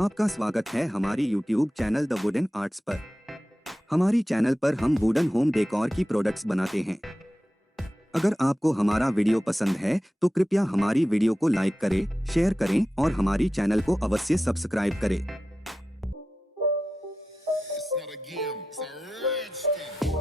आपका स्वागत है हमारी YouTube channel the wooden arts पर। हमारी चैनल पर हम वुडन होम डेकोर की प्रोडक्ट्स बनाते हैं। अगर आपको हमारा वीडियो पसंद है तो कृपया हमारी वीडियो को लाइक करें, शेयर करें और हमारी चैनल को अवश्य सब्सक्राइब करें। It's not a game, it's a rich thing.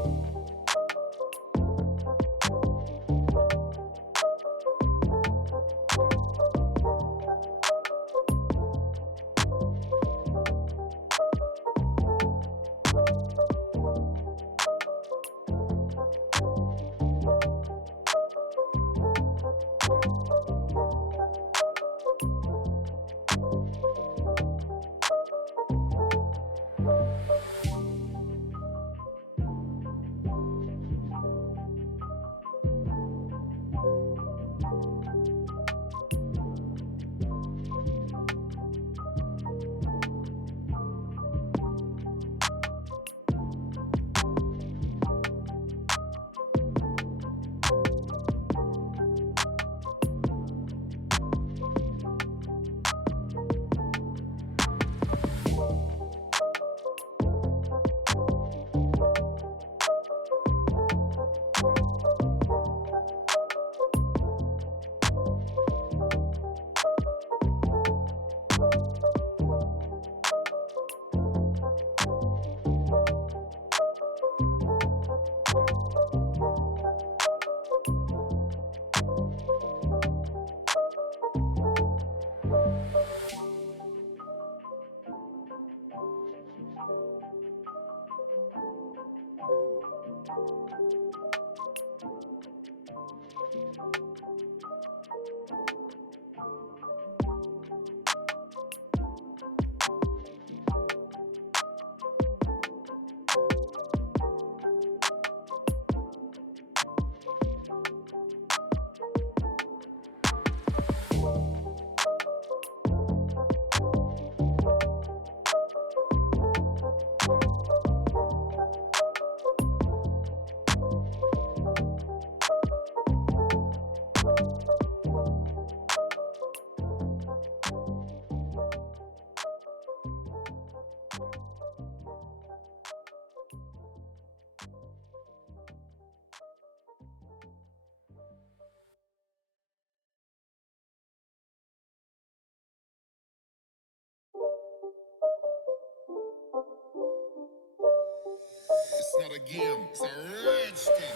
It's not a game, it's a rich thing.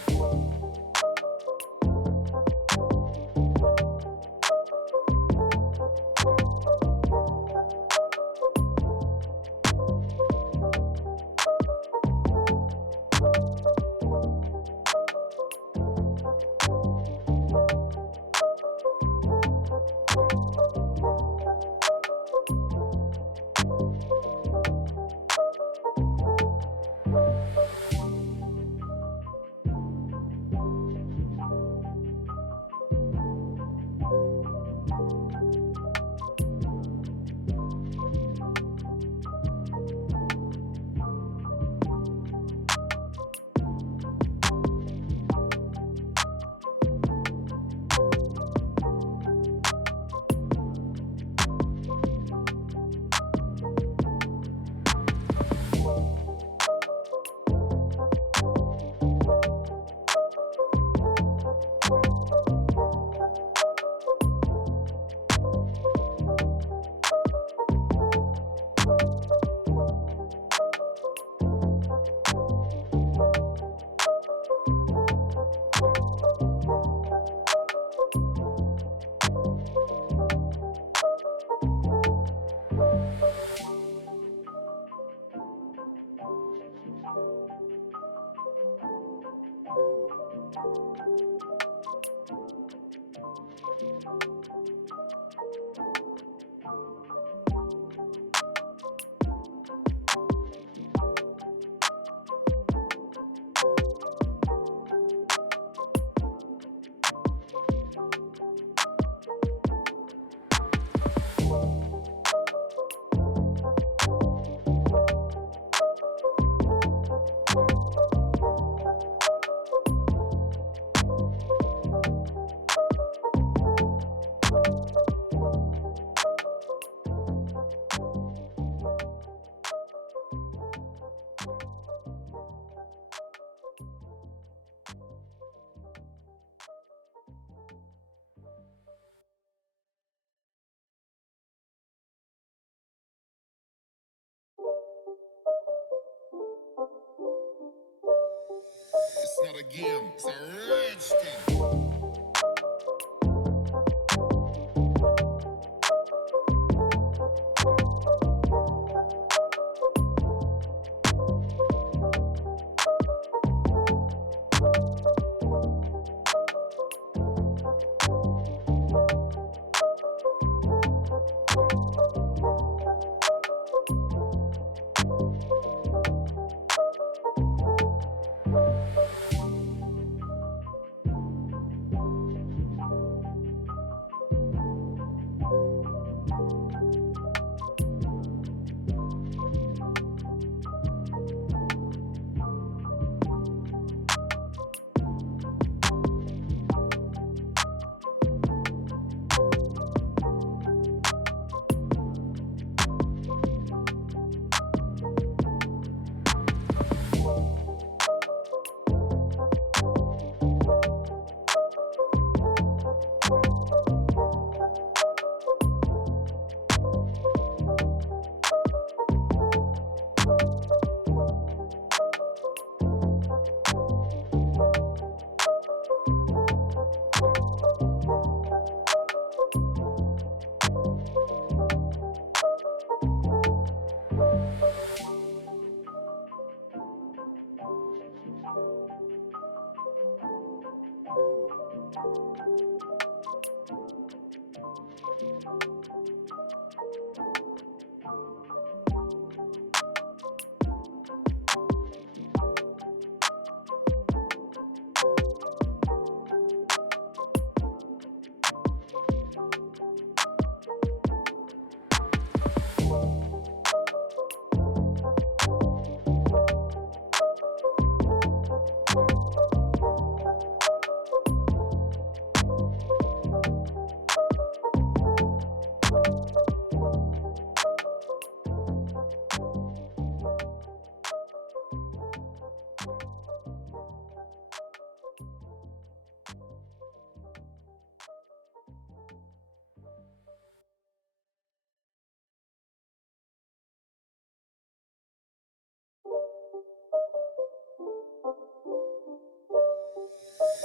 not a game, it's a rich thing.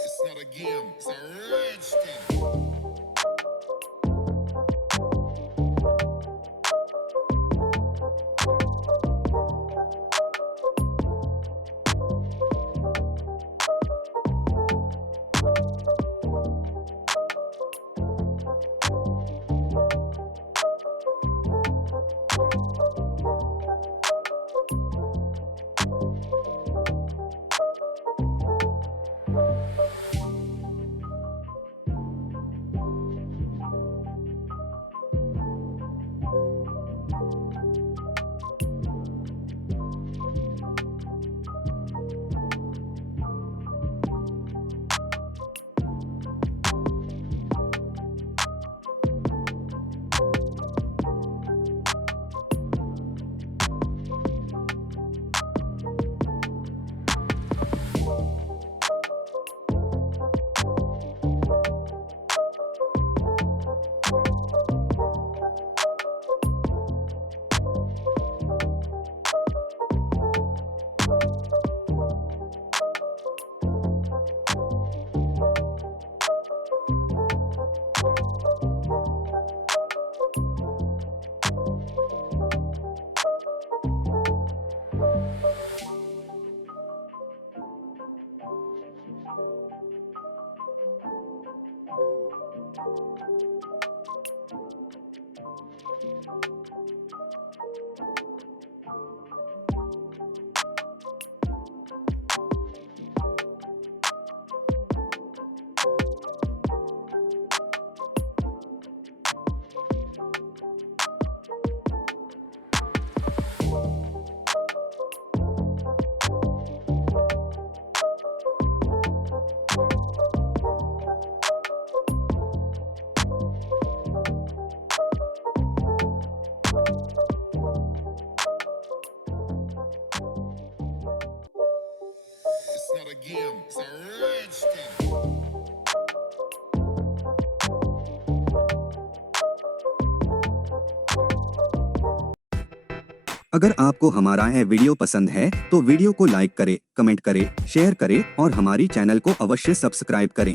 It's not a game, it's a rich thing. It's not a game, it's a rich thing. अगर आपको हमारा यह video पसंद है तो video को like करें, comment करें, शेयर करें और हमारी चैनल को अवश्य सब्सक्राइब करें।